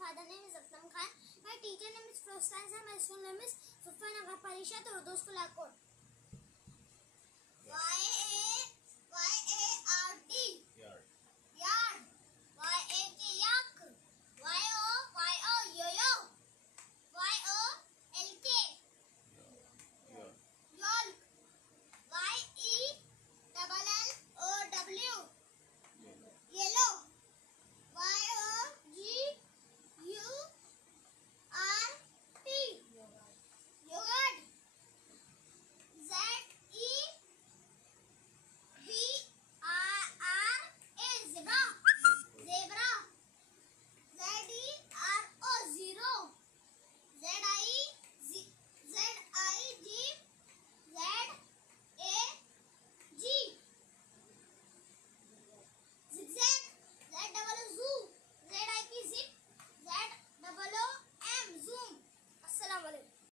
father name is Akram Khan. My teacher name is Frostan sir. My school name is Sufa Nagar Parishad Urdu School Akot.